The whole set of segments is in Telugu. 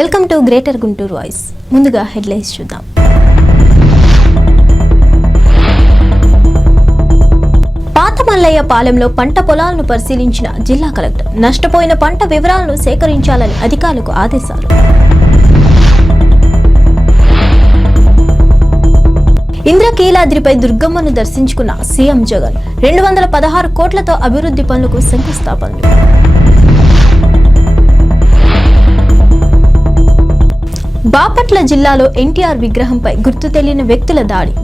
Welcome to greater Guntur voice. ముందుగా హెడ్లైన్స్ చూద్దాం. పాత మల్లయ్య పాలెంలో పంట పొలాలను పరిశీలించిన జిల్లా కలెక్టర్. నష్టపోయిన పంట వివరాలను సేకరించాలని అధికారులకు ఆదేశాలు. ఇంద్రకీలాద్రిపై దుర్గమ్మను దర్శించుకున్న సీఎం జగన్. 216 కోట్లతో అభివృద్ధి పనులకు శంకుస్థాపనలు. బాపట్ల జిల్లాలో ఎన్టీఆర్ విగ్రహంపై గుర్తు తెలియని వ్యక్తుల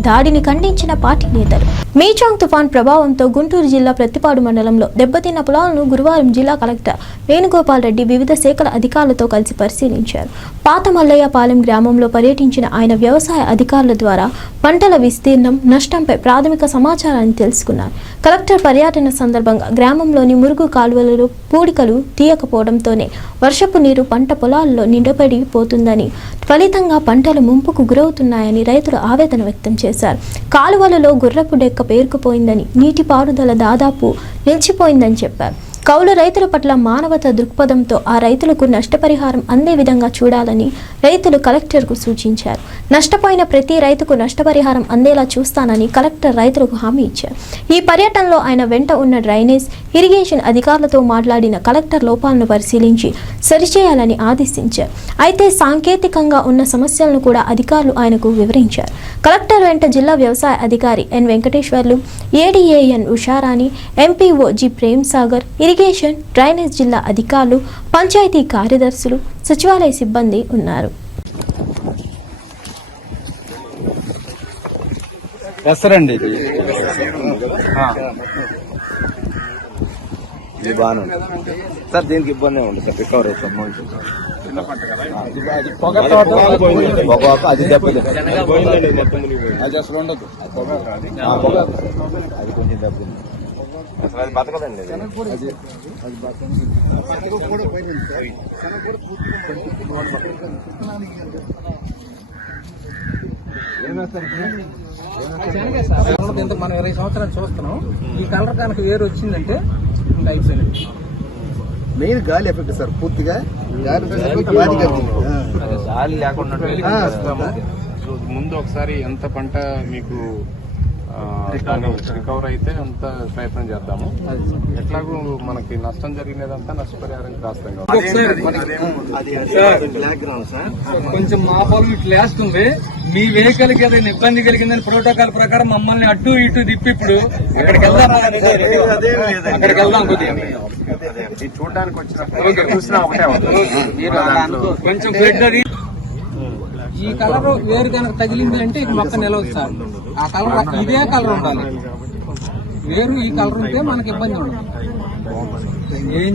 దాడిని ఖండించిన పార్టీ నేతలు. మీచాంగ్ తుఫాన్ ప్రభావంతో గుంటూరు జిల్లా ప్రత్తిపాడు మండలంలో దెబ్బతిన్న పొలాలను గురువారం జిల్లా కలెక్టర్ వేణుగోపాల్ రెడ్డి వివిధ శాఖల అధికారులతో కలిసి పరిశీలించారు. పాత మల్లయ్య పాలెం గ్రామంలో పర్యటించిన ఆయన వ్యవసాయ అధికారుల ద్వారా పంటల విస్తీర్ణం, నష్టంపై ప్రాథమిక సమాచారాన్ని తెలుసుకున్నారు. కలెక్టర్ పర్యటన సందర్భంగా గ్రామంలోని మురుగు కాలువలలో పూడికలు తీయకపోవడంతోనే వర్షపు నీరు పంట పొలాల్లో నిండపడిపోతుందని, ఫలితంగా పంటలు ముంపుకు గురవుతున్నాయని రైతులు ఆవేదన వ్యక్తం చేశారు. కాలువలలో గుర్రపు డెక్క పేరుకుపోయిందని, నీటిపారుదల దాదాపు నిలిచిపోయిందని చెప్పారు. కౌలు రైతుల పట్ల మానవతా దృక్పథంతో ఆ రైతులకు నష్టపరిహారం అందే విధంగా చూడాలని రైతులు కలెక్టర్కు సూచించారు. నష్టపోయిన ప్రతి రైతుకు నష్టపరిహారం అందేలా చూస్తానని కలెక్టర్ రైతులకు హామీ ఇచ్చారు. ఈ పర్యటనలో ఆయన వెంట ఉన్న డ్రైనేజ్, ఇరిగేషన్ అధికారులతో మాట్లాడిన కలెక్టర్ లోపాలను పరిశీలించి సరిచేయాలని ఆదేశించారు. అయితే సాంకేతికంగా ఉన్న సమస్యలను కూడా అధికారులు ఆయనకు వివరించారు. కలెక్టర్ వెంట జిల్లా వ్యవసాయ అధికారి N Venkateswarlu, ADA N Usharani, MPO G Prem Sagar, irrigation, drainage జిల్లా అధికారులు, పంచాయతీ కార్యదర్శులు, సచివాలయ సిబ్బంది ఉన్నారు. సార్ దీనికి ఇబ్బంది ఉంది సార్, రికవర్ అవుతాం. అది దెబ్బతింది, అది అసలు ఉండదు, అది కొంచెం దెబ్బతింది, అసలు అది బతకదండి. మనం 20 సంవత్సరాలు చూస్తున్నాం. ఈ కలర్ కనుక వేరు వచ్చిందంటే మెయిన్ గాలి ఎఫెక్ట్ సార్, పూర్తిగా గాలి లేకుండా ముందు ఒకసారి ఎంత పంట మీకు రికవర్ అయితే అంత ప్రయత్నం చేద్దాము. ఎట్లాగూ మనకి నష్టం జరిగినదంతా నష్టపరిహారం రాస్తాం. కొంచెం మా పొలం ఇట్లా వేస్తుంది, మీ వెహికల్ కి ఏదైనా ఇబ్బంది కలిగిందని ప్రోటోకాల్ ప్రకారం మమ్మల్ని అటు ఇటు తిప్పి ఇప్పుడు అక్కడికి వెళ్దాం కొద్దిగా చూడడానికి వచ్చినప్పుడు చూసినా కొంచెం బ్లడ్ అది. ఈ కలర్ వేరు కనుక తగిలింది అంటే ఇది మొక్క నిలవదు సార్. ఆ కలర్ ఇదే కలర్ ఉండాలి, వేరు ఈ కలర్ ఉంటే మనకి ఇబ్బంది ఉండదు. ఏం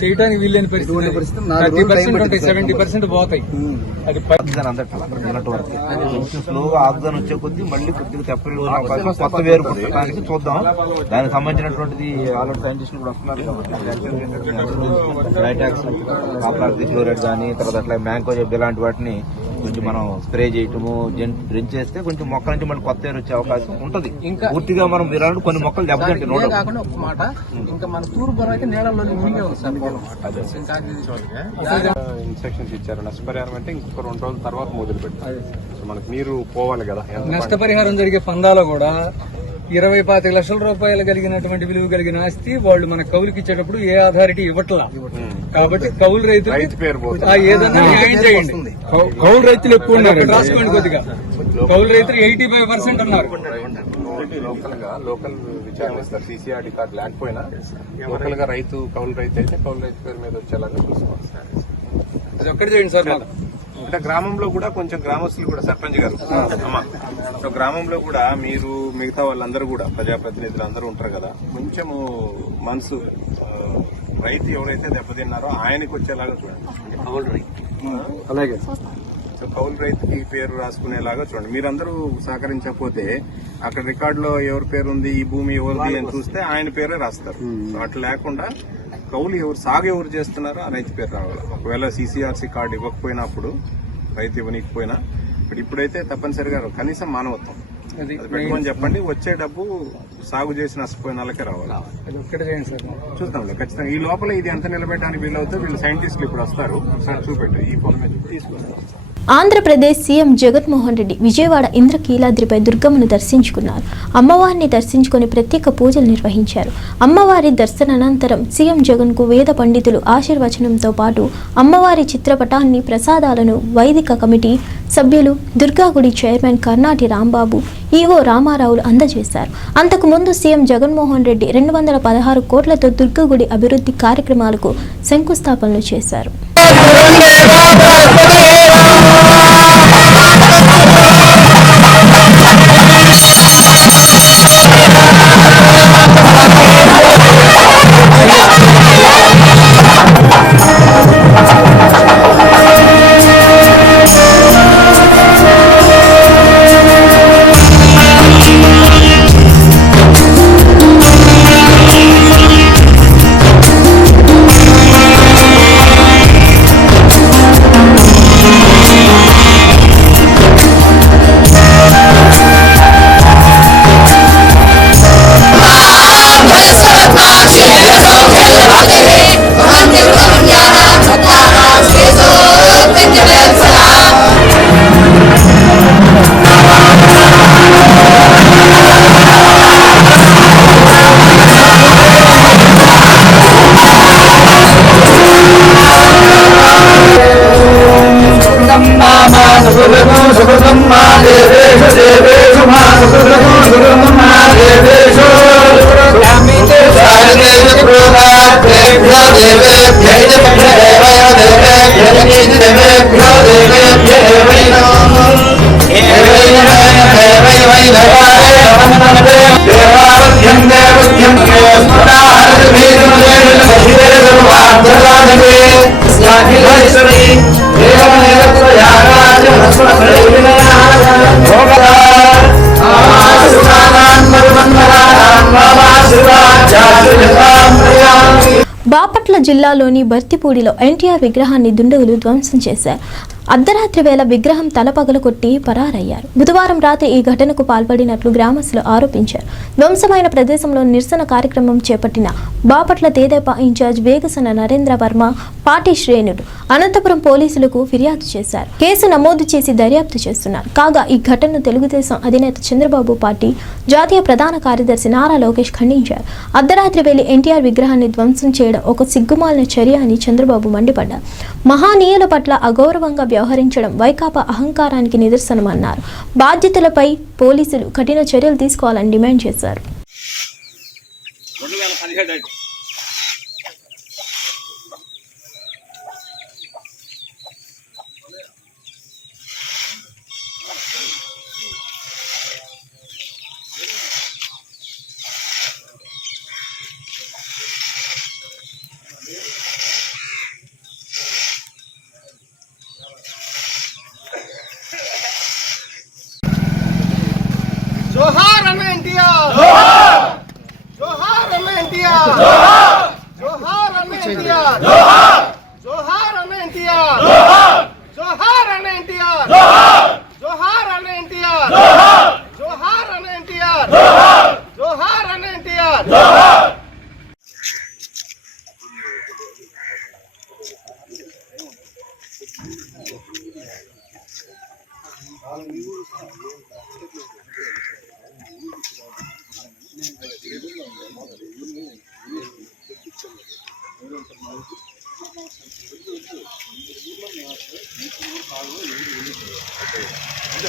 చేయడానికి వీళ్ళని పరిస్థితి 30% ఉంటాయి, 70% పోతాయి. అది స్లోగా ఆక్సిజన్ వచ్చే కొద్దీ మళ్ళీ కొద్దిగా తెప్పలు కొత్త వేరు పుట్టడానికి చూద్దాం. దానికి సంబంధించినటువంటిది ఆల్రెడీ సైంటిస్టులు కూడా వస్తున్నారు. బ్రైటాక్స్, కాపర్ కానీ తర్వాత అట్లా మ్యాంగో జెబ్ ఇలాంటి వాటిని కొంచెం మనం స్ప్రే చేయటము, డ్రింక్ చేస్తే కొంచెం మొక్కల నుంచి మళ్ళీ కొత్త వచ్చే అవకాశం ఉంటుంది. ఇంకా పూర్తిగా మనం విరాడు కొన్ని మొక్కలు దెబ్బతింటే కాకుండా ఒక మాట, ఇంకా మన తూర్పు అయితే నేలలో ఇన్స్ట్రక్షన్స్ ఇచ్చారు. నష్టపరిహారం అంటే ఇంకొక 2 రోజుల తర్వాత మొదలు పెట్టారు. మనకు నీరు పోవాలి కదా. నష్టపరిహారం జరిగే పందాలో కూడా 20-25 లక్షల రూపాయలు కలిగినటువంటి విలువ కలిగిన ఆస్తి వాళ్ళు మన కౌలుకి ఇచ్చేటప్పుడు ఏ అథారిటీ ఇవ్వట్లా. కాబట్టి కౌలు రైతు పేరు ఏదన్నా న్యాయం చేయండి. కౌలు రైతులు ఎక్కువ ఉన్నారు, రాసుకోండి కొద్దిగా. కౌలు రైతులు 85% ఉన్నారు. లోకల్ విచారిస్తారు. CCRD కార్డు లేకపోయినా లోకల్ గా కౌలు రైతు అయితే కౌలు రైతు పేరు మీద వచ్చేలాగా చూసుకోవాలి. అది ఒక్కటి చేయండి సార్. అంటే గ్రామంలో కూడా కొంచెం గ్రామస్తులు కూడా, సర్పంచ్ గారు సో గ్రామంలో కూడా మీరు మిగతా వాళ్ళందరూ కూడా ప్రజాప్రతినిధులు అందరూ ఉంటారు కదా, కొంచెము మనసు రైతు ఎవరైతే దెబ్బతిన్నారో ఆయనకి వచ్చేలాగా చూడండి. కౌలు రైతు అలాగే సో కౌలు రైతుకి పేరు రాసుకునేలాగా చూడండి. మీరందరూ సహకరించకపోతే అక్కడ రికార్డులో ఎవరి పేరు ఉంది, ఈ భూమి ఎవరిది అని చూస్తే ఆయన పేరే రాస్తారు. అట్లా లేకుండా కౌలు సాగు ఎవరు చేస్తున్నారో ఆ రైతు పేరు రావాలి. ఒకవేళ CCRC కార్డు ఇవ్వకపోయినప్పుడు, రైతు ఇవ్వనీకపోయినా, ఇప్పుడైతే తప్పనిసరిగా కనీసం మానవత్వం అది అది పెట్టుకొని చెప్పండి. వచ్చే డబ్బు సాగు చేసి నష్టపోయిన వాళ్ళకే రావాలి. అది ఒక్కటే చేయండి సార్. చూద్దాంలే ఖచ్చితంగా. ఈ లోపల ఇది ఎంత నిలబెట్టడానికి వీలవుతుందో వీళ్ళు సైంటిస్టులు ఇప్పుడు వస్తారు. ఒకసారి చూపెట్టు ఈ పొలం మీద తీసుకుంటారు. ఆంధ్రప్రదేశ్ సీఎం జగన్మోహన్ రెడ్డి విజయవాడ ఇంద్రకీలాద్రిపై దుర్గమ్మను దర్శించుకున్నారు. అమ్మవారిని దర్శించుకొని ప్రత్యేక పూజలు నిర్వహించారు. అమ్మవారి దర్శనానంతరం సీఎం జగన్కు వేద పండితులు ఆశీర్వచనంతో పాటు అమ్మవారి చిత్రపటాన్ని ప్రసాదాలను వైదిక కమిటీ సభ్యులు, దుర్గాగుడి చైర్మన్ కర్నాటి రాంబాబు, ఈవో రామారావులు అందజేశారు. అంతకుముందు సీఎం జగన్మోహన్ రెడ్డి 216 కోట్లతో దుర్గగుడి అభివృద్ధి కార్యక్రమాలకు శంకుస్థాపనలు చేశారు. బాపట్ల జిల్లాలోని బర్తిపూడిలో ఎన్టీఆర్ విగ్రహాన్ని దుండగులు ధ్వంసం చేశారు. అర్ధరాత్రి వేళ విగ్రహం తలపగలు కొట్టి పరారయ్యారు. బుధవారం రాత్రి ఈ ఘటనకు పాల్పడినట్లు గ్రామస్తులు ఆరోపించారు. ధ్వంసమైన ప్రదేశంలో నిరసన కార్యక్రమం చేపట్టిన బాపట్ల తెదేపా ఇన్ఛార్జ్ వేగసన నరేంద్ర వర్మ, పార్టీ శ్రేణులు అనంతపురం పోలీసులకు ఫిర్యాదు చేశారు. కేసు నమోదు చేసి దర్యాప్తు చేస్తున్నారు. కాగా ఈ ఘటనను తెలుగుదేశం అధినేత చంద్రబాబు పార్టీ జాతీయ ప్రధాన కార్యదర్శి నారా లోకేష్ ఖండించారు. అర్ధరాత్రి వేళ ఎన్టీఆర్ విగ్రహాన్ని ధ్వంసం చేయడం ఒక సిగ్గుమాలిన చర్య అని చంద్రబాబు మండిపడ్డారు. మహానీయుల పట్ల అగౌరవంగా వ్యవహరించడం వైకాపా అహంకారానికి నిదర్శనమన్నారు. బాధ్యతలపై పోలీసులు కఠిన చర్యలు తీసుకోవాలని డిమాండ్ చేశారు. जोहार अन्न एनटीआर, जोहार जोहार अन्न एनटीआर, जोहार जोहार अन्न एनटीआर, जोहार जोहार अन्न एनटीआर, जोहार जोहार अन्न एनटीआर, जोहार जोहार अन्न एनटीआर, जोहार जोहार अन्न एनटीआर, जोहार जोहार अन्न एनटीआर,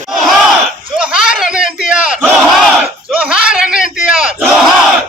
जोहार जोहार अन्न एनटीआर, जोहार जोहार अन्न एनटीआर, जोहार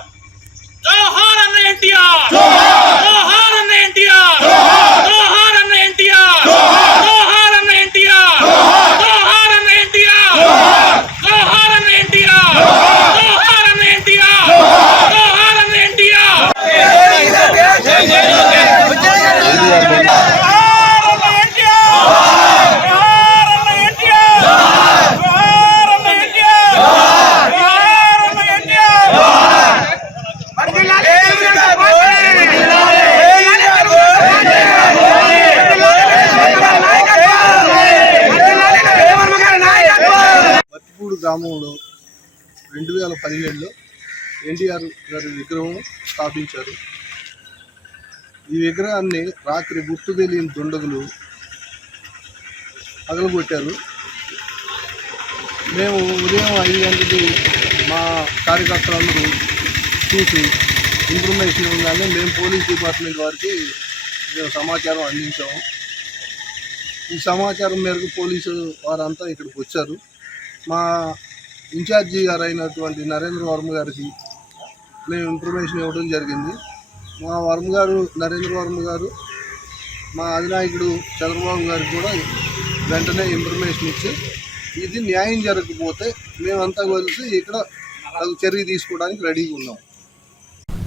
ఎన్టీఆర్ గారి విగ్రహం స్థాపించారు. ఈ విగ్రహాన్ని రాత్రి గుర్తు తెలియని దుండగులు పగలగొట్టారు. మేము ఉదయం 5 గంటలకి మా కార్యకర్తలందరూ చూసి ఇన్ఫర్మేషన్ ఇవ్వగానే మేము పోలీస్ డిపార్ట్మెంట్ వారికి మేము సమాచారం అందించాము. ఈ సమాచారం మేరకు పోలీసు వారంతా ఇక్కడికి వచ్చారు. మా ఇన్ఛార్జి గారు అయినటువంటి నరేంద్ర వర్మ గారికి మేము ఇన్ఫర్మేషన్ ఇవ్వడం జరిగింది. మా నరేంద్ర వర్మ గారు మా అధినాయకుడు చంద్రబాబు గారికి కూడా వెంటనే ఇన్ఫర్మేషన్ ఇచ్చి ఇది న్యాయం జరగకపోతే మేమంతా కలిసి ఇక్కడ చర్య తీసుకోవడానికి రెడీగా ఉన్నాం.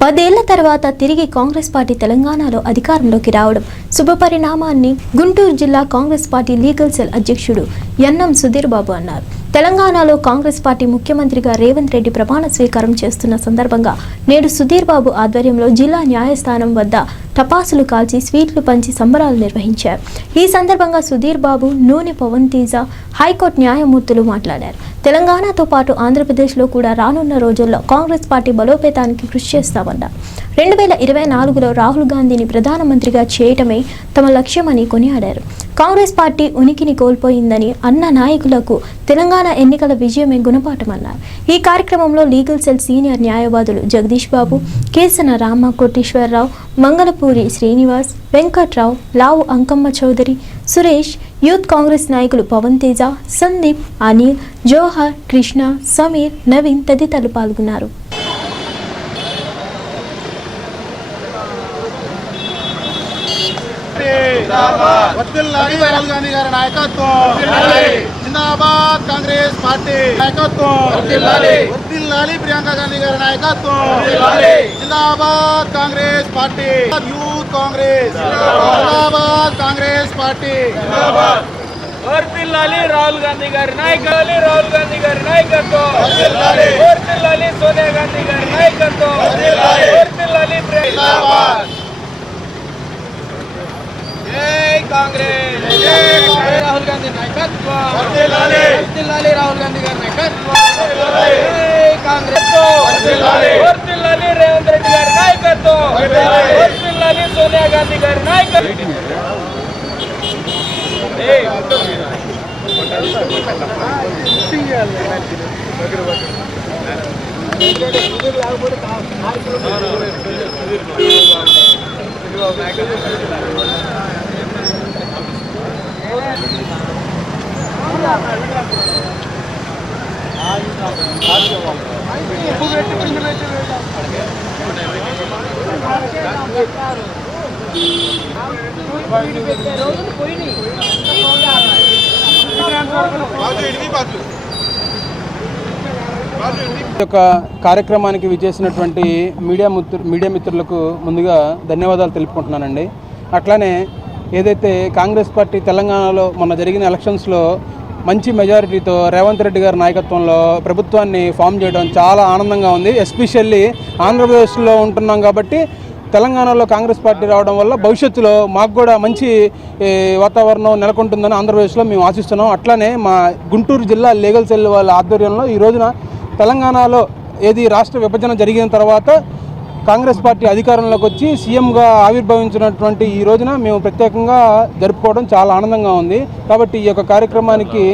10 ఏళ్ల తర్వాత తిరిగి కాంగ్రెస్ పార్టీ తెలంగాణలో అధికారంలోకి రావడం శుభపరిణామాన్ని గుంటూరు జిల్లా కాంగ్రెస్ పార్టీ లీగల్ సెల్ అధ్యక్షుడు ఎన్ఎం సుధీర్ బాబు అన్నారు. తెలంగాణలో కాంగ్రెస్ పార్టీ ముఖ్యమంత్రిగా రేవంత్ రెడ్డి ప్రమాణ స్వీకారం చేస్తున్న సందర్భంగా నేడు సుధీర్ బాబు ఆధ్వర్యంలో జిల్లా న్యాయస్థానం వద్ద టపాసులు కాల్చి స్వీట్లు పంచి సంబరాలు నిర్వహించారు. ఈ సందర్భంగా సుధీర్ బాబు, నూనె పవన్ తేజ, హైకోర్టు న్యాయమూర్తులు మాట్లాడారు. తెలంగాణతో పాటు ఆంధ్రప్రదేశ్లో కూడా రానున్న రోజుల్లో కాంగ్రెస్ పార్టీ బలోపేతానికి కృషి చేస్తామన్నారు. 2024లో రాహుల్ గాంధీని ప్రధానమంత్రిగా చేయటమే తమ లక్ష్యమని కొనియాడారు. కాంగ్రెస్ పార్టీ ఉనికిని కోల్పోయిందని అన్న నాయకులకు తెలంగాణ ఎన్నికల విజయమే గుణపాఠమన్నారు. ఈ కార్యక్రమంలో లీగల్ సెల్ సీనియర్ న్యాయవాదులు జగదీష్ బాబు, కేసన రామ కోటేశ్వరరావు, మంగళపూరి శ్రీనివాస్, వెంకట్రావు, లావు అంకమ్మ చౌదరి, సురేష్, యూత్ కాంగ్రెస్ నాయకులు పవన్ తేజ, సందీప్, అనిల్, జోహర్, కృష్ణ, సమీర్, నవీన్ తదితరులు పాల్గొన్నారు. వర్ధిల్లాలి రాహుల్ గాంధీ గారి నాయకత్వం, జిందాబాద్ కాంగ్రెస్ పార్టీ నాయకత్వం, వర్ధిల్లాలి ప్రియాంక గాంధీ గారి నాయకత్వం, జిందాబాద్ కాంగ్రెస్ పార్టీ, యూత్ కాంగ్రెస్ జిందాబాద్ కాంగ్రెస్ పార్టీ, వర్ధిల్లాలి రాహుల్ గాంధీ గారి నాయకత్వం, రాహుల్ గాంధీ గారి నాయకత్వం, వర్ధిల్లాలి సోనియా గాంధీ గారి నాయకత్వం, వర్ధిల్లాలి ప్రియాంక. జై కాంగ్రెస్, రాహుల్ గాంధీ నాయకత్వం, వర్ధిల్లాలి రాహుల్ గాంధీ గారి నాయకత్వం, జై కాంగ్రెస్, వర్ధిల్లాలి రేవంత్ రెడ్డి గారి నాయకత్వం, వర్ధిల్లాలి సోనియా గాంధీ గారి నాయకత్వం. యొక్క కార్యక్రమానికి విచ్చేసినటువంటి మీడియా మిత్రులకు ముందుగా ధన్యవాదాలు తెలుపుకుంటున్నానండి. అట్లానే ఏదైతే కాంగ్రెస్ పార్టీ తెలంగాణలో మొన్న జరిగిన ఎలక్షన్స్లో మంచి మెజారిటీతో రేవంత్ రెడ్డి గారి నాయకత్వంలో ప్రభుత్వాన్ని ఫామ్ చేయడం చాలా ఆనందంగా ఉంది. ఎస్పెషల్లీ ఆంధ్రప్రదేశ్లో ఉంటున్నాం కాబట్టి తెలంగాణలో కాంగ్రెస్ పార్టీ రావడం వల్ల భవిష్యత్తులో మాకు కూడా మంచి వాతావరణం నెలకొంటుందని ఆంధ్రప్రదేశ్లో మేము ఆశిస్తున్నాం. అట్లానే మా గుంటూరు జిల్లా లీగల్ సెల్ వాళ్ళ ఆధ్వర్యంలో ఈ రోజున తెలంగాణలో రాష్ట్ర విభజన జరిగిన తర్వాత కాంగ్రెస్ పార్టీ అధికారంలోకి వచ్చి సీఎంగా ఆవిర్భవించినటువంటి ఈ రోజున మేము ప్రత్యేకంగా జరుపుకోవడం చాలా ఆనందంగా ఉంది. కాబట్టి ఈ యొక్క కార్యక్రమానికి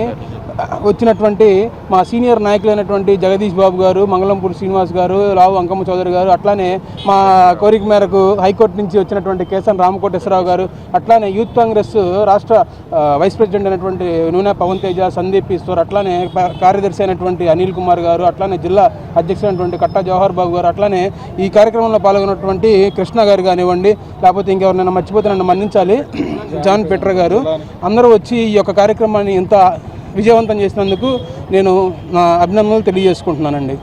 వచ్చినటువంటి మా సీనియర్ నాయకులైనటువంటి జగదీష్ బాబు గారు, మంగళంపూడి శ్రీనివాస్ గారు, లావు అంకమ్మ చౌదరి గారు, అట్లానే మా కోరిక మేరకు హైకోర్టు నుంచి వచ్చినటువంటి కేసన్ రామకోటేశ్వరరావు గారు, అట్లానే యూత్ కాంగ్రెస్ రాష్ట్ర వైస్ ప్రెసిడెంట్ అయినటువంటి నూనె పవన్ తేజ, సందీప్ ఈశ్వర్, అట్లానే కార్యదర్శి అయినటువంటి అనిల్ కుమార్ గారు, అట్లానే జిల్లా అధ్యక్షుడైనటువంటి కట్టా జవహర్ బాబు గారు, అట్లానే ఈ కార్యక్రమంలో పాల్గొన్నటువంటి కృష్ణ గారు కానివ్వండి, లేకపోతే ఇంకెవరినైనా మర్చిపోతే నన్ను మన్నించాలి, జాన్ పీటర్ గారు, అందరూ వచ్చి ఈ యొక్క కార్యక్రమాన్ని ఇంత విజయవంతం చేసినందుకు నేను నా అభినందనలు తెలియజేసుకుంటున్నానండి.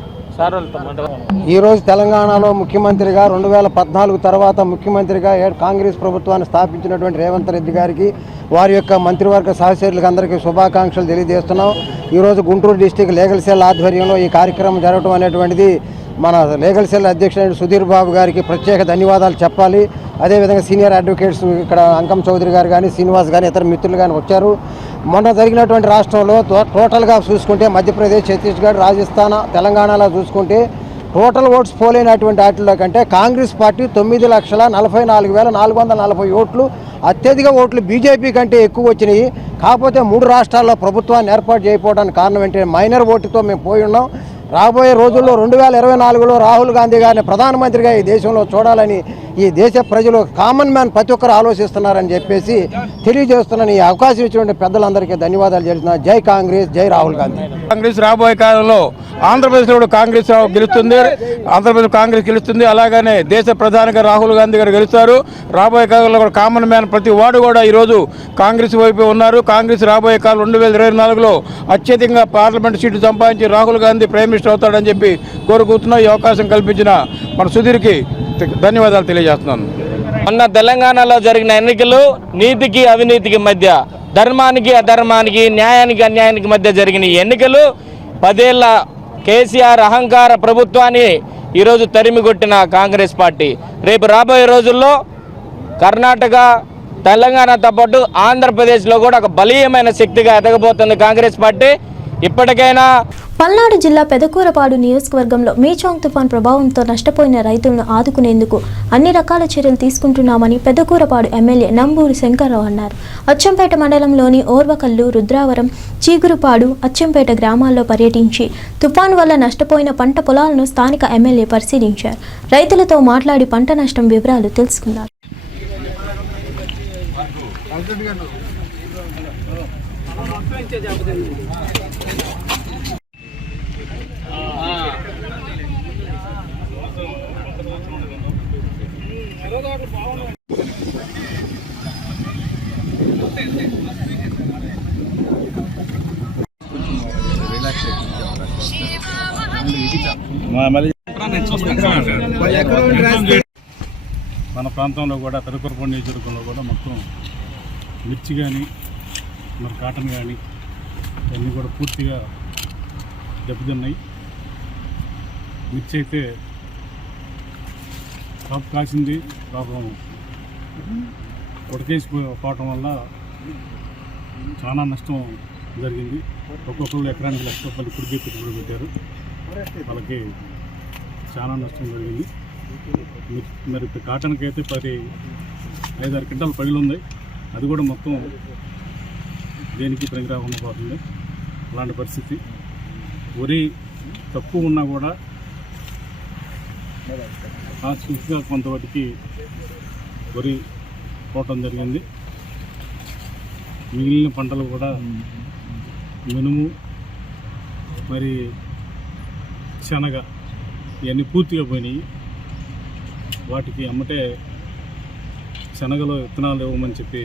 ఈరోజు తెలంగాణలో ముఖ్యమంత్రిగా 2014 తర్వాత ముఖ్యమంత్రిగా కాంగ్రెస్ ప్రభుత్వాన్ని స్థాపించినటువంటి రేవంత్ రెడ్డి గారికి, వారి యొక్క మంత్రివర్గ సహచరులకు అందరికీ శుభాకాంక్షలు తెలియజేస్తున్నాం. ఈరోజు గుంటూరు డిస్టిక్ లీగల్ సెల్ ఆధ్వర్యంలో ఈ కార్యక్రమం జరగడం అనేటువంటిది మన లీగల్ సెల్ అధ్యక్షుడు సుధీర్ బాబు గారికి ప్రత్యేక ధన్యవాదాలు చెప్పాలి. అదేవిధంగా సీనియర్ అడ్వకేట్స్ ఇక్కడ అంకం చౌదరి గారు కానీ, శ్రీనివాస్ కానీ, ఇతర మిత్రులు కానీ వచ్చారు. మొన్న జరిగినటువంటి రాష్ట్రంలో టోటల్గా చూసుకుంటే మధ్యప్రదేశ్, ఛత్తీస్గఢ్, రాజస్థాన్, తెలంగాణలో చూసుకుంటే టోటల్ ఓట్స్ పోలైనటువంటి వాటిలో కంటే కాంగ్రెస్ పార్టీ 9,44,440 ఓట్లు, అత్యధిక ఓట్లు బీజేపీ కంటే ఎక్కువ వచ్చినాయి. కాకపోతే 3 రాష్ట్రాల్లో ప్రభుత్వాన్ని ఏర్పాటు చేయకపోవడానికి కారణం ఏంటంటే మైనర్ ఓటుతో మేము పోయి ఉన్నాం. రాబోయే రోజుల్లో 2024లో రాహుల్ గాంధీ గారిని ప్రధానమంత్రిగా ఈ దేశంలో చూడాలని ఈ దేశ ప్రజలు కామన్ మ్యాన్ ప్రతి ఒక్కరు ఆలోచిస్తున్నారని చెప్పేసి తెలియజేస్తున్నాను. ఈ అవకాశం ఇచ్చినటువంటి పెద్దలందరికీ ధన్యవాదాలు చెల్లిస్తున్నాను. జై కాంగ్రెస్, జై రాహుల్ గాంధీ. కాంగ్రెస్ రాబోయే కాలంలో ఆంధ్రప్రదేశ్లో కూడా కాంగ్రెస్ గెలుస్తుంది, ఆంధ్రప్రదేశ్ కాంగ్రెస్ గెలుస్తుంది. అలాగనే దేశ ప్రధానిగా రాహుల్ గాంధీ గారు గెలుస్తారు. రాబోయే కాలంలో కూడా కామన్ మ్యాన్ ప్రతి వాడు కూడా ఈరోజు కాంగ్రెస్ వైపు ఉన్నారు. కాంగ్రెస్ రాబోయే కాలం 2024లో అత్యధికంగా పార్లమెంట్ సీట్లు సంపాదించి రాహుల్ గాంధీ ప్రైమ్ మినిస్టర్ అవుతాడని చెప్పి కోరుకుంటున్నా. ఈ అవకాశం కల్పించిన మన సుధీర్కి ధన్యవాదాలు తెలియజేస్తున్నాను. మొన్న తెలంగాణలో జరిగిన ఎన్నికలు నీతికి అవినీతికి మధ్య, ధర్మానికి అధర్మానికి, న్యాయానికి అన్యాయానికి మధ్య జరిగిన ఈ ఎన్నికలు 10 ఏళ్ల కేసీఆర్ అహంకార ప్రభుత్వాన్ని ఈరోజు తరిమికొట్టిన కాంగ్రెస్ పార్టీ రేపు రాబోయే రోజుల్లో కర్ణాటక, తెలంగాణతో పాటు ఆంధ్రప్రదేశ్లో కూడా ఒక బలీయమైన శక్తిగా ఎదగబోతుంది కాంగ్రెస్ పార్టీ. ఇప్పటికైనా పల్నాడు జిల్లా పెదకూరపాడు నియోజకవర్గంలో మీచాంగ్ తుఫాన్ ప్రభావంతో నష్టపోయిన రైతులను ఆదుకునేందుకు అన్ని రకాల చర్యలు తీసుకుంటున్నామని పెదకూరపాడు ఎమ్మెల్యే నంబూరి శంకర్రావు అన్నారు. అచ్చంపేట మండలంలోని ఓర్వకల్లు, రుద్రావరం, చీగురుపాడు, అచ్చంపేట గ్రామాల్లో పర్యటించి తుఫాను వల్ల నష్టపోయిన పంట పొలాలను స్థానిక ఎమ్మెల్యే పరిశీలించారు. రైతులతో మాట్లాడి పంట నష్టం వివరాలు తెలుసుకున్నారు. మన ప్రాంతంలో కూడా పెదకూరపాడు నియోజకవర్గంలో కూడా మొత్తం మిర్చి కానీ మరి కాటన్ కానీ ఇవన్నీ కూడా పూర్తిగా దెబ్బతిన్నాయి. మిర్చి అయితే కాపు కాసింది, పాపం ఉడకేసిపోవటం వల్ల చాలా నష్టం జరిగింది. ఒక్కొక్కరు ఎకరానికి ₹1,00,000 ఇప్పటికే పెట్టుబడి పెట్టారు. వాళ్ళకి చాలా నష్టం జరిగింది. మరి కాటన్కి అయితే 5-6 క్వింటాలు పగిలి ఉంది. అది కూడా మొత్తం దేనికి పనికి రాకుండా పోతుంది. అలాంటి పరిస్థితి. వరి తక్కువ ఉన్నా కూడా కాన్స్టిట్యూన్సీగా కొంతవరకు వరి పోవటం జరిగింది. మిగిలిన పంటలు కూడా మినుము, మరి శనగ ఇవన్నీ పూర్తిగా పోయినాయి. వాటికి అమ్మటే శనగలో విత్తనాలు ఇవ్వమని చెప్పి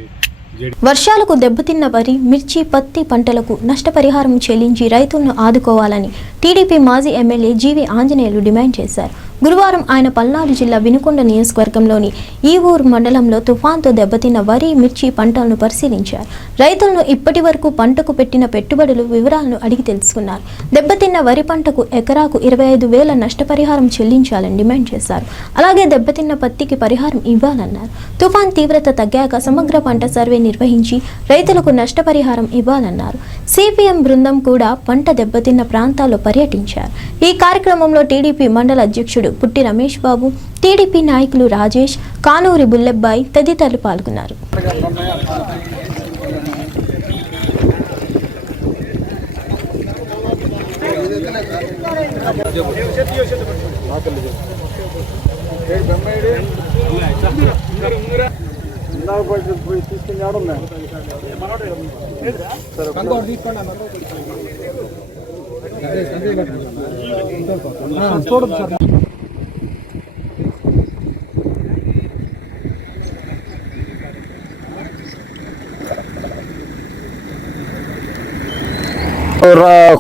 వర్షాలకు దెబ్బతిన్న వరి, మిర్చి, పత్తి పంటలకు నష్టపరిహారం చెల్లించి రైతులను ఆదుకోవాలని టీడీపీ మాజీ ఎమ్మెల్యే జీవి ఆంజనేయులు డిమాండ్ చేశారు. గురువారం ఆయన పల్నాడు జిల్లా వినుకొండ నియోజకవర్గంలోని ఈవూరు మండలంలో తుఫాన్తో దెబ్బతిన్న వరి, మిర్చి పంటలను పరిశీలించారు. రైతులను ఇప్పటి వరకు పంటకు పెట్టిన పెట్టుబడులు వివరాలను అడిగి తెలుసుకున్నారు. దెబ్బతిన్న వరి పంటకు ఎకరాకు 25,000 నష్టపరిహారం చెల్లించాలని డిమాండ్ చేశారు. అలాగే దెబ్బతిన్న పత్తికి పరిహారం ఇవ్వాలన్నారు. తుఫాన్ తీవ్రత తగ్గాక సమగ్ర పంట సర్వే నిర్వహించి రైతులకు నష్టపరిహారం ఇవ్వాలన్నారు. సిపిఎం బృందం కూడా పంట దెబ్బతిన్న ప్రాంతాల్లో పర్యటించారు. ఈ కార్యక్రమంలో టీడీపీ మండల అధ్యక్షుడు పుట్టి రమేష్ బాబు, టీడీపీ నాయకులు రాజేష్, కానూరి బుల్లెబ్బాయి తదితరులు పాల్గొన్నారు.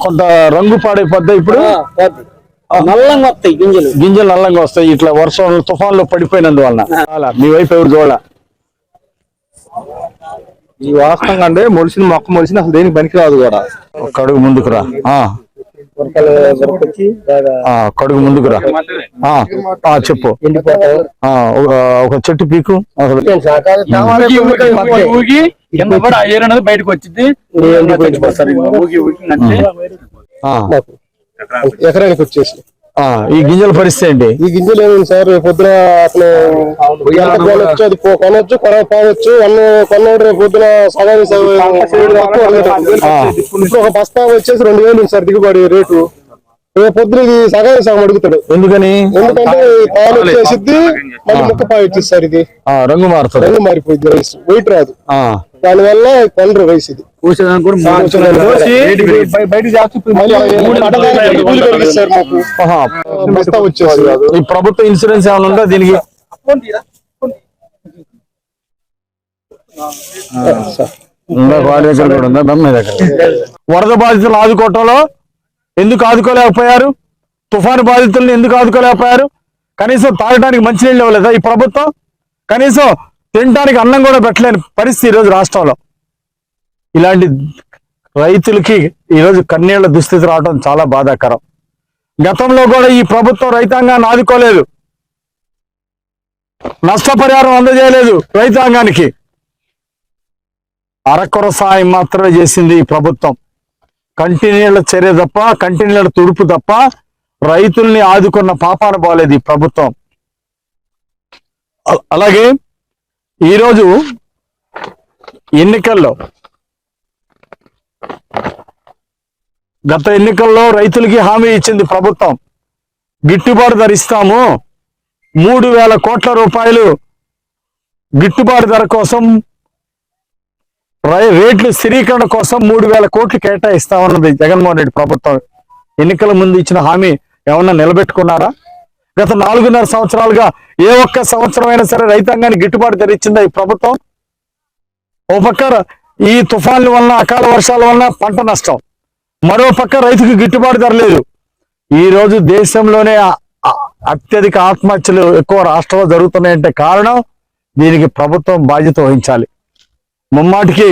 కొంత రంగు పాడైపోద్ది. ఇప్పుడు నల్లంగా వస్తాయి గింజలు నల్లంగా వస్తాయి. ఇట్లా వర్షం తుఫాన్లో పడిపోయినందువలన మీ వైపు ఎవరు చూడాల? ఈ వాస్తవంగా అంటే మొలిసిన మొక్క మొలిసిన అసలు దేనికి పనికి రాదు కూడా. ఒక అడుగు ముందుకురా, కడుగు ముందుకురా. చెప్పు. ఒక చెట్టు పీకు బయటకు వచ్చింది. ఎకరానికి వచ్చేసి ఈ గింజల పరిస్థితి ఏంటి? ఈ గింజలు ఏమైంది సార్, పొద్దున అతను ఎంత కొనొచ్చు అది కొనొచ్చు కొనకపోవచ్చు అన్ని కొన్నాడు. రేపు పొద్దున ఇప్పుడు ఒక బస్తా వచ్చేసి 2000 సార్ దిగుబడి రేటు. రేపు పొద్దున ఇది సగానికి సగం అడుగుతాడు. ఎందుకంటే పాలు వచ్చేసిద్ది, మళ్ళీ ముక్క పాలు వచ్చేసి సార్ ఇది రంగు మారుతుంది, రంగు మారిపోయింది, రైస్ వెయిట్ రాదు. దానివల్ల కొనరు రైస్ ఇది. బస్తా వచ్చేసి ఈ ప్రభుత్వ ఇన్సూరెన్స్ ఏమైనా ఉందా దీనికి? వరద బాధితులు ఆదుకోవటంలో ఎందుకు ఆదుకోలేకపోయారు? తుఫాను బాధితులను ఎందుకు ఆదుకోలేకపోయారు? కనీసం తాగడానికి మంచినీళ్ళు ఇవ్వలేదా ఈ ప్రభుత్వం? కనీసం తినడానికి అన్నం కూడా పెట్టలేని పరిస్థితి ఈరోజు రాష్ట్రంలో. ఇలాంటి రైతులకి ఈరోజు కన్నీళ్ల దుస్థితి రావడం చాలా బాధాకరం. గతంలో కూడా ఈ ప్రభుత్వం రైతాంగాన్ని ఆదుకోలేదు, నష్టపరిహారం అందజేయలేదు రైతాంగానికి. అరకొర సాయం మాత్రమే చేసింది ఈ ప్రభుత్వం. కంటినీళ్ల చర్య తప్ప, కంటినీళ్ల తుడుపు తప్ప రైతుల్ని ఆదుకున్న పాపాన పోలేదు ఈ ప్రభుత్వం. అలాగే ఈరోజు గత ఎన్నికల్లో రైతులకి హామీ ఇచ్చింది ప్రభుత్వం. గిట్టుబాటు ధర ఇస్తాము, 3000 కోట్ల రూపాయలు గిట్టుబాటు ధర కోసం, రేట్లు స్థిరీకరణ కోసం 3000 కోట్లు కేటాయిస్తామన్నది జగన్మోహన్ రెడ్డి ప్రభుత్వం. ఎన్నికల ముందు ఇచ్చిన హామీ ఏమన్నా నిలబెట్టుకున్నారా? గత 4.5 సంవత్సరాలుగా ఏ ఒక్క సంవత్సరం అయినా సరే రైతాంగానికి గిట్టుబాటు ధర ఇచ్చిందా ఈ ప్రభుత్వం? ఓ పక్క ఈ తుఫాన్ల వలన, అకాల వర్షాల వలన పంట నష్టం, మరో పక్క రైతుకు గిట్టుబాటు ధర లేదు. ఈ రోజు దేశంలోనే అత్యధిక ఆత్మహత్యలు ఎక్కువ రాష్ట్రంలో జరుగుతున్నాయంటే కారణం దీనికి ప్రభుత్వం బాధ్యత వహించాలి. ముమ్మాటికి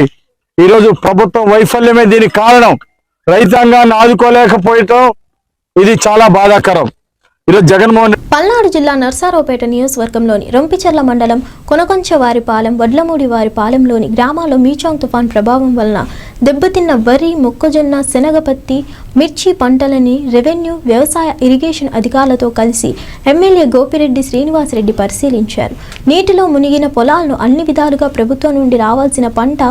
ఈరోజు ప్రభుత్వం వైఫల్యమే దీనికి కారణం. రైతాంగాన్ని ఆదుకోలేకపోయటం ఇది చాలా బాధాకరం. ఈరోజు జగన్మోహన్ పల్నాడు జిల్లా నర్సారావుపేట నియోజకవర్గంలోని రొంపిచెర్ల మండలం కొనకొంచవారిపాలెం, వడ్లమూడివారిపాలెంలోని గ్రామాల్లో మీచాంగ్ తుఫాన్ ప్రభావం వలన దెబ్బతిన్న వరి, మొక్కజొన్న, శనగపత్తి, మిర్చి పంటలని రెవెన్యూ, వ్యవసాయ, ఇరిగేషన్ అధికారులతో కలిసి ఎమ్మెల్యే గోపిరెడ్డి శ్రీనివాసరెడ్డి పరిశీలించారు. నీటిలో మునిగిన పొలాలను అన్ని విధాలుగా ప్రభుత్వం నుండి రావాల్సిన పంట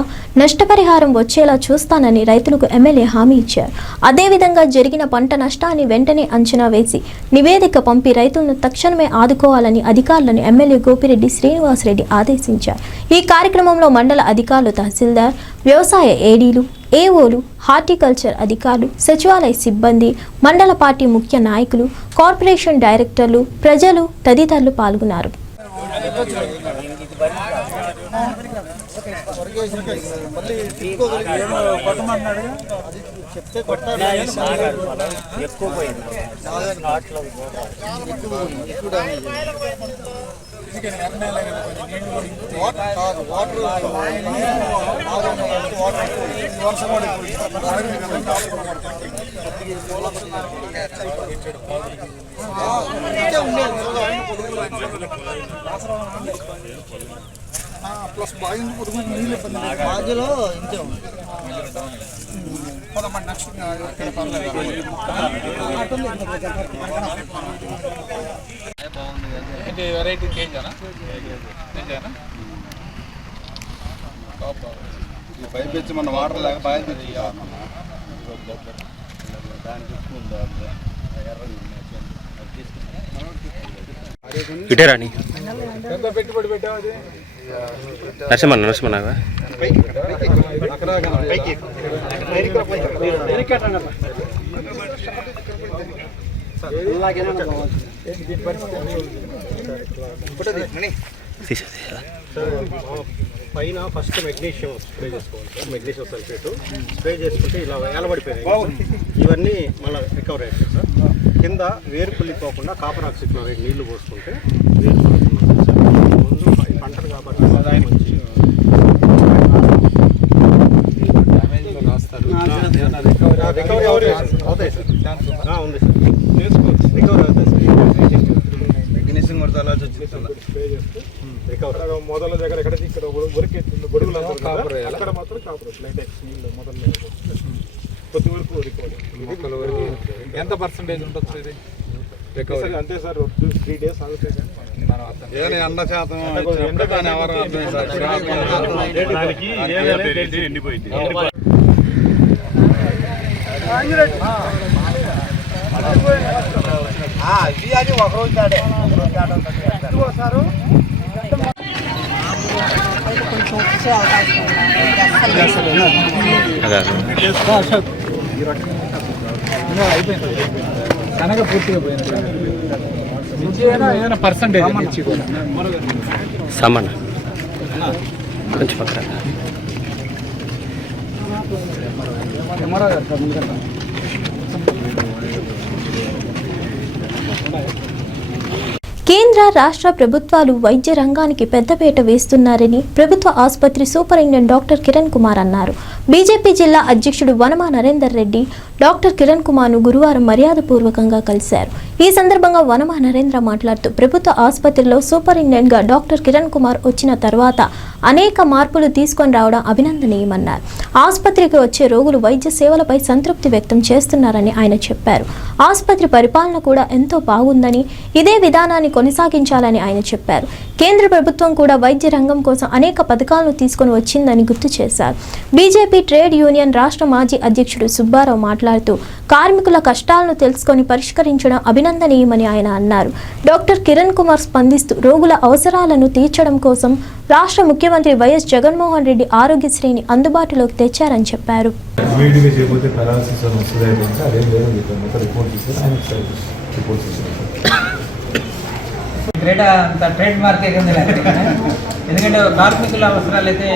నష్టపరిహారం వచ్చేలా చూస్తానని రైతులకు ఎమ్మెల్యే హామీ ఇచ్చారు. అదేవిధంగా జరిగిన పంట నష్టాన్ని వెంటనే అంచనా వేసి నివేదిక పంపి రైతులను తక్షణమే ఆదుకోవాలని అధికారులను ఎమ్మెల్యే గోపిరెడ్డి శ్రీనివాసరెడ్డి ఆదేశించారు. ఈ కార్యక్రమంలో మండల అధికారులు, తహసీల్దార్, వ్యవసాయ ఏడీలు, ఏఓలు, హార్టికల్చర్ అధికారులు, సచివాలయ సిబ్బంది, మండల పార్టీ ముఖ్య నాయకులు, కార్పొరేషన్ డైరెక్టర్లు, ప్రజలు తదితరులు పాల్గొన్నారు. ప్లస్ బాగా నీళ్ళు బాధ్యలో ఇంతే నెక్స్ట్ వెరైటీ చేంజ్ పైప్ వచ్చి మన వాటర్ లేక బాగా ఇటేరాని ఎంత పెట్టుబడి పెట్టావు? నరసింహ పైన ఫస్ట్ మెగ్నీషియం స్ప్రే చేసుకోవాలి సార్. మెగ్నీషియం సల్ఫేట్ స్ప్రే చేసుకుంటే ఇలా ఏలబడిపోయినాయి, ఇవన్నీ మళ్ళీ రికవర్ అవుతాయి సార్. కింద వేరు కుళ్ళిపోకుండా కాపర్ ఆక్సిక్లోరైడ్ నీళ్లు పోసుకుంటే వేరు ముందు పంటలు కాబట్టి మంచి రికవరీ అవుతాయి సార్. ఉంది సార్, రికవరీ అవుతాయి సార్. మెగ్నీషియం కూడా అలా స్ప్రే చేస్తే రికవరీ. మొదల దగ్గర ఎక్కడైతే ఇక్కడ వరకు గొడుగులు అక్కడ మాత్రం కాపర్ లైటెక్స్ నీళ్ళు మొదలు కొద్ది వరకు రికవరీ. ఎంత పర్సెంటేజ్ ఉండొచ్చు ఇది? అంతే సార్ 3 days ఆగుతాయి సార్. ఎండ శాతం ఎండిపోయింది. కనుక పూర్తిగా పోయింది. ఏదైనా పర్సంటేజ్ సామాన్ కొంచెం పక్కన కేంద్ర రాష్ట్ర ప్రభుత్వాలు వైద్య రంగానికి పెద్దపీట వేస్తున్నారని ప్రభుత్వ ఆసుపత్రి సూపరింటెండెంట్ డాక్టర్ కిరణ్ కుమార్ అన్నారు. బీజేపీ జిల్లా అధ్యక్షుడు వనమా నరేందర్ రెడ్డి డాక్టర్ కిరణ్ కుమార్ను గురువారం మర్యాదపూర్వకంగా కలిశారు. ఈ సందర్భంగా వనమా నరేంద్ర మాట్లాడుతూ ప్రభుత్వ ఆసుపత్రిలో సూపరింటెండెంట్గా డాక్టర్ కిరణ్ కుమార్ వచ్చిన తర్వాత అనేక మార్పులు తీసుకొని రావడం అభినందనీయమన్నారు. ఆసుపత్రికి వచ్చే రోగులు వైద్య సేవలపై సంతృప్తి వ్యక్తం చేస్తున్నారని ఆయన చెప్పారు. ఆసుపత్రి పరిపాలన కూడా ఎంతో బాగుందని, ఇదే విధానాన్ని కొనసాగించాలని ఆయన చెప్పారు. కేంద్ర ప్రభుత్వం కూడా వైద్య రంగం కోసం అనేక పథకాలను తీసుకొని వచ్చిందని గుర్తు చేశారు. బీజేపీ ట్రేడ్ యూనియన్ రాష్ట్ర మాజీ అధ్యక్షుడు సుబ్బారావు మాట్లాడుతూ కార్మికుల కష్టాలను తెలుసుకొని పరిష్కరించడం అభినందనీయమని ఆయన అన్నారు. డాక్టర్ కిరణ్ కుమార్ స్పందిస్తూ రోగుల అవసరాలను తీర్చడం కోసం రాష్ట్ర ముఖ్యమంత్రి వైఎస్ జగన్మోహన్ రెడ్డి ఆరోగ్యశ్రీని అందుబాటులోకి తెచ్చారని చెప్పారు. ట్రేడ్ మార్కే ఎందుకంటే కార్మికుల అవసరాలు అయితే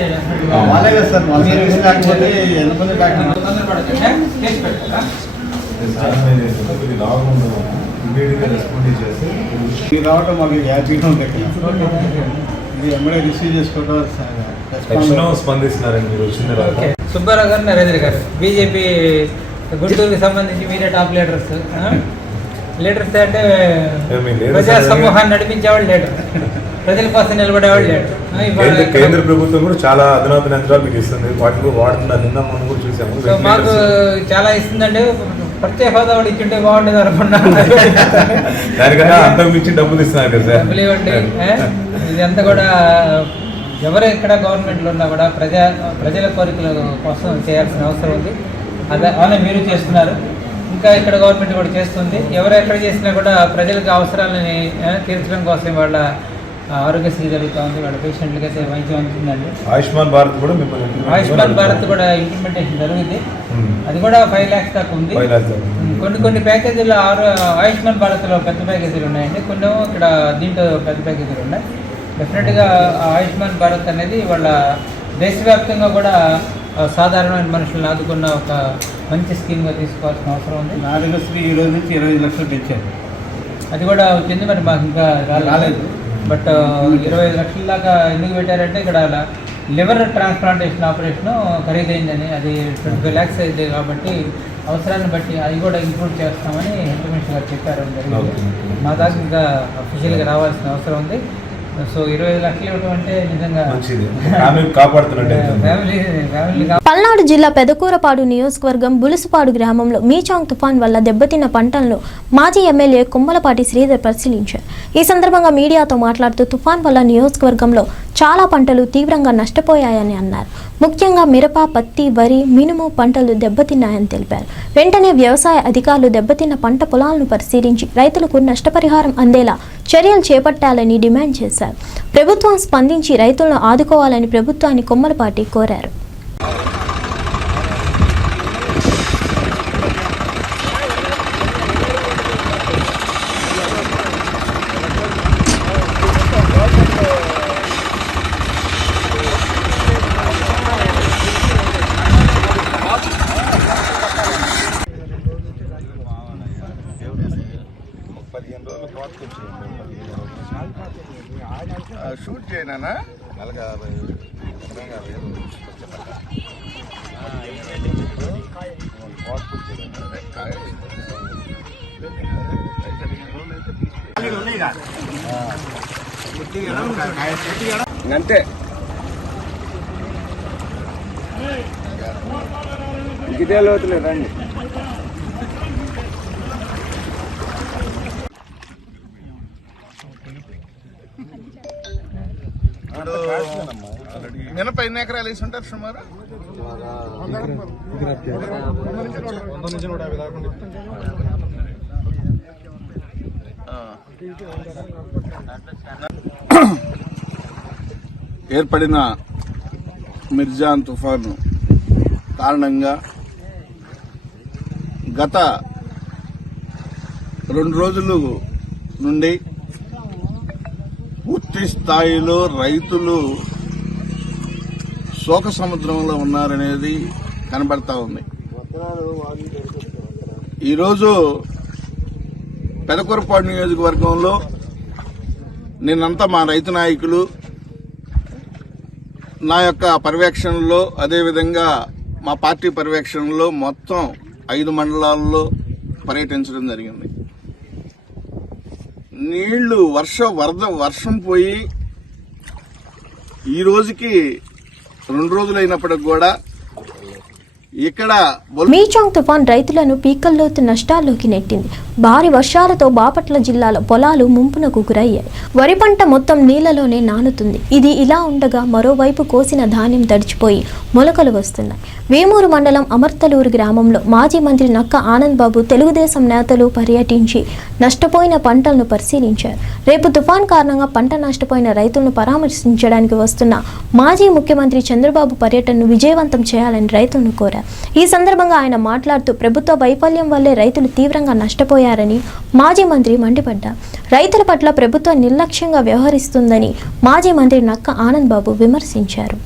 రావటం మాకు హ్యాపీగా ఉంటుంది. ఎమ్మడే రిసీవ్ చేసుకోవడం స్పందిస్తున్నారండి మీరు వచ్చిన తర్వాత. సుబ్బారావు గారు, నరేంద్ర గారు బీజేపీ గుంటూరుకి సంబంధించి మీరే టాప్ లీడర్స్ అంటే ప్రజా సమూహాన్ని నడిపించేవాళ్ళు లీడర్, ప్రజల కోసం నిలబడేవాళ్ళు లీడర్. కేంద్ర ప్రభుత్వం కూడా చాలా అధునాతన యంత్రాలు మీకు ఇస్తుంది, వాటిని వాడుతున్నారు. నిన్న మనం కూడా చూసాము, మాకు చాలా ఇస్తుందండి. ప్రత్యేక హోదా కూడా ఇచ్చింటే బాగుండేది అనుకున్నాను. దానికన్నా అంతకు మించి డబ్బులు ఇస్తున్నారు కదా సార్. డబ్బులు ఇవ్వండి. ఇదంతా కూడా ఎవరు ఎక్కడ గవర్నమెంట్లో ఉన్నా కూడా ప్రజల కోరికల కోసం చేయాల్సిన అవసరం ఉంది. అదే మీరు చేస్తున్నారు, ఇంకా ఇక్కడ గవర్నమెంట్ కూడా చేస్తుంది. ఎవరు ఎక్కడ చేసినా కూడా ప్రజలకు అవసరాలని తీర్చడం కోసం వాళ్ళ ఆరోగ్యశ్రీ జరుగుతూ ఉంది, వాళ్ళ పేషెంట్లకి అయితే వైద్యం అందుతుందండి. ఆయుష్మాన్ భారత్ కూడా ఇంప్లిమెంటేషన్ జరుగుతుంది. అది కూడా 5 lakhs దాకా ఉంది. కొన్ని ప్యాకేజీలు ఆయుష్మాన్ భారత్లో పెద్ద ప్యాకేజీలు ఉన్నాయండి, కొన్ని ఇక్కడ దీంట్లో పెద్ద ప్యాకేజీలు ఉన్నాయి. డెఫినెట్గా ఆయుష్మాన్ భారత్ అనేది వాళ్ళ దేశవ్యాప్తంగా కూడా సాధారణమైన మనుషులను ఆదుకున్న ఒక మంచి స్కీమ్గా తీసుకోవాల్సిన అవసరం ఉంది. ఆరోగ్యశ్రీ ఈ రోజు నుంచి 25 లక్షలు పెంచారు. అది కూడా వచ్చింది, మరి మాకు ఇంకా రాలేదు. బట్ 25 లక్షల దాకా ఎందుకు పెట్టారంటే ఇక్కడ లివర్ ట్రాన్స్ప్లాంటేషన్ ఆపరేషన్ ఖరీదైందని, అది 25 lakhs అయింది. కాబట్టి అవసరాన్ని బట్టి అది కూడా ఇంక్లూడ్ చేస్తామని హెల్త్ మినిస్టర్ గారు చెప్పారు. మా దాకా ఇంకా అఫీషియల్గా రావాల్సిన అవసరం ఉంది. సో 25 లక్షలు ఇవ్వడం అంటే నిజంగా పల్నాడు జిల్లా పెదకూరపాడు నియోజకవర్గం బులుసుపాడు గ్రామంలో మీచాంగ్ తుఫాన్ వల్ల దెబ్బతిన్న పంటలను మాజీ ఎమ్మెల్యే కుమ్మలపాటి శ్రీధర్ పరిశీలించారు. ఈ సందర్భంగా మీడియాతో మాట్లాడుతూ తుఫాన్ వల్ల నియోజకవర్గంలో చాలా పంటలు తీవ్రంగా నష్టపోయాయని అన్నారు. ముఖ్యంగా మిరప, పత్తి, వరి, మినుము పంటలు దెబ్బతిన్నాయని తెలిపారు. వెంటనే వ్యవసాయ అధికారులు దెబ్బతిన్న పంట పొలాలను పరిశీలించి రైతులకు నష్టపరిహారం అందేలా చర్యలు చేపట్టాలని డిమాండ్ చేశారు. ప్రభుత్వం స్పందించి రైతులను ఆదుకోవాలని ప్రభుత్వాన్ని కొమ్మలపాటి కోరారు. షూట్ చేయనా అంతే ఇదే లోతులే రండి. మినప ఎన్ని ఎకరాలు వేసి ఉంటారు సుమారు? ఏర్పడిన మిర్జాన్ తుఫాను కారణంగా గత 2 రోజుల నుండి పూర్తి స్థాయిలో రైతులు శోక సముద్రంలో ఉన్నారనేది కనబడతా ఉంది. ఈరోజు పెదకూరపాడు నియోజకవర్గంలో నిన్నంతా మా రైతు నాయకులు నా యొక్క పర్యవేక్షణలో, అదేవిధంగా మా పార్టీ పర్యవేక్షణలో మొత్తం 5 మండలాల్లో పర్యటించడం జరిగింది. నీళ్లు వర్షం పోయి ఈ రోజుకి 2 రోజులైనప్పటికి కూడా ఇక్కడ మీచాంగ్ తుఫాన్ రైతులను పీకల్లోతు నష్టాల్లోకి నెట్టింది. భారీ వర్షాలతో బాపట్ల జిల్లాలో పొలాలు ముంపునకు గురయ్యాయి. వరి పంట మొత్తం నీళ్లలోనే నానుతుంది. ఇది ఇలా ఉండగా మరోవైపు కోసిన ధాన్యం తడిచిపోయి మొలకలు వస్తున్నాయి. వేమూరు మండలం అమర్తలూరు గ్రామంలో మాజీ మంత్రి నక్క ఆనంద్ బాబు తెలుగుదేశం నేతలు పర్యటించి నష్టపోయిన పంటలను పరిశీలించారు. రేపు తుఫాన్ కారణంగా పంట నష్టపోయిన రైతులను పరామర్శించడానికి వస్తున్న మాజీ ముఖ్యమంత్రి చంద్రబాబు పర్యటనను విజయవంతం చేయాలని రైతులను కోరారు. ఈ సందర్భంగా ఆయన మాట్లాడుతూ ప్రభుత్వ వైఫల్యం వల్లే రైతులు తీవ్రంగా నష్టపోయారని మాజీ మంత్రి మండిపడ్డారు. రైతుల పట్ల ప్రభుత్వం నిర్లక్ష్యంగా వ్యవహరిస్తుందని మాజీ మంత్రి నక్క ఆనంద్ బాబు విమర్శించారు.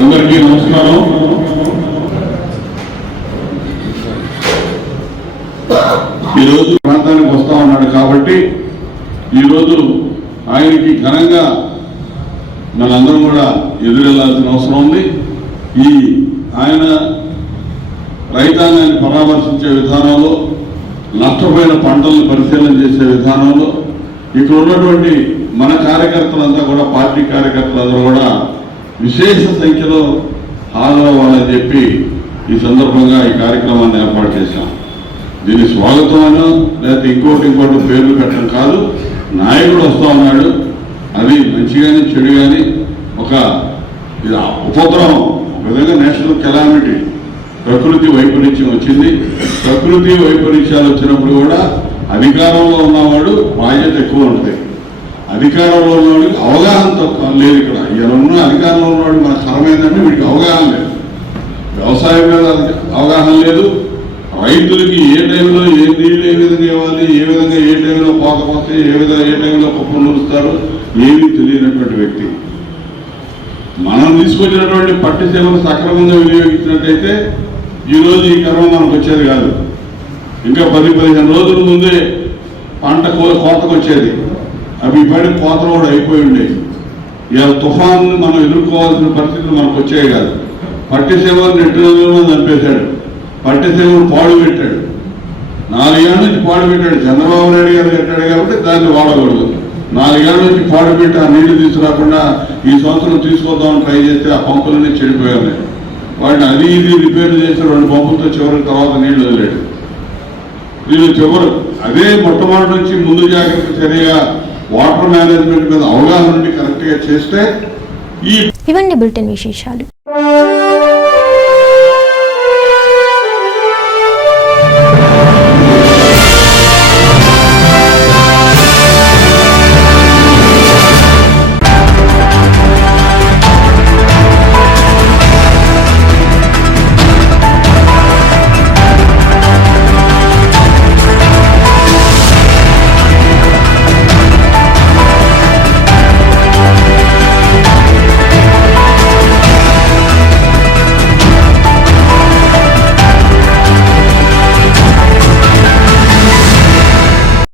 అందరికీ నమస్కారం. ఈరోజు ప్రాంతానికి వస్తా ఉన్నాడు కాబట్టి ఈరోజు ఆయనకి ఘనంగా మనందరం కూడా ఎదురెళ్లాల్సిన అవసరం ఉంది. ఈ ఆయన రైతాంగాన్ని పరామర్శించే విధానంలో, నష్టపోయిన పంటలను పరిశీలన చేసే విధానంలో ఇక్కడ ఉన్నటువంటి మన కార్యకర్తలంతా కూడా, పార్టీ కార్యకర్తలందరూ కూడా విశేష సంఖ్యలో హాజరవ్వాలని చెప్పి ఈ సందర్భంగా ఈ కార్యక్రమాన్ని ఏర్పాటు చేశాం. దీని స్వాగతం అనో లేకపోతే ఇంకోటి పేర్లు పెట్టడం కాదు. నాయకుడు వస్తూ ఉన్నాడు, అది మంచి కానీ చెడు కానీ ఒక ఉపద్రవం, ఒక విధంగా నేషనల్ కెలామిటీ, ప్రకృతి వైపరీత్యం వచ్చింది. ప్రకృతి వైపరీత్యాలు వచ్చినప్పుడు కూడా అధికారంలో ఉన్నవాడు బాధ్యత ఎక్కువ ఉంటుంది. అధికారంలో ఉన్నవాడికి అవగాహన తక్కువ లేదు. ఇక్కడ ఉన్న అధికారంలో ఉన్నవాడు మన కరమైందంటే వీడికి అవగాహన లేదు. వ్యవసాయం మీద అవగాహన లేదు. రైతులకి ఏ టైంలో ఏ నీళ్ళు ఏ విధంగా ఇవ్వాలి, ఏ విధంగా ఏ టైంలో పోత పోతే, ఏ టైంలో కుప్పలు నూరుస్తారు, ఏమీ తెలియనటువంటి వ్యక్తి. మనం తీసుకొచ్చినటువంటి పట్టి సేవలు సక్రమంగా వినియోగించినట్టయితే ఈరోజు ఈ కర్మ మనకు వచ్చేది కాదు. ఇంకా 10-15 రోజుల ముందే పంట కోతకు వచ్చేది. అవి ఇప్పటికి కోతలు కూడా అయిపోయి ఉండేవి. ఇలా తుఫాను మనం ఎదుర్కోవాల్సిన పరిస్థితులు మనకు వచ్చాయి కాదు. పట్టి సేవలు నెట్టులో చంపేశాడు. పట్టి సేవలు పాడు పెట్టాడు. 4 ఏళ్ళ నుంచి పాడు పెట్టాడు. చంద్రబాబు నాయుడు గారు కట్టాడు కాబట్టి దాన్ని వాడకూడదు. 4 ఏళ్ళ నుంచి పాడు పెట్టి ఆ నీళ్లు తీసుకురాకుండా ఈ సంవత్సరం తీసుకొద్దామని ట్రై చేస్తే ఆ పంపులన్నీ చెడిపోయాయి. వాటిని అది ఇది రిపేర్లు చేసి 2 పంపులతో చివరికి తర్వాత నీళ్లు వదిలేడు. వీళ్ళు చివరు అదే మొట్టమొదటి నుంచి ముందు జాగ్రత్త చర్యగా వాటర్ మేనేజ్మెంట్ మీద అవగాహన నుండి కరెక్ట్గా చేస్తే ఇవన్నీ బులెటిన్ విశేషాలు.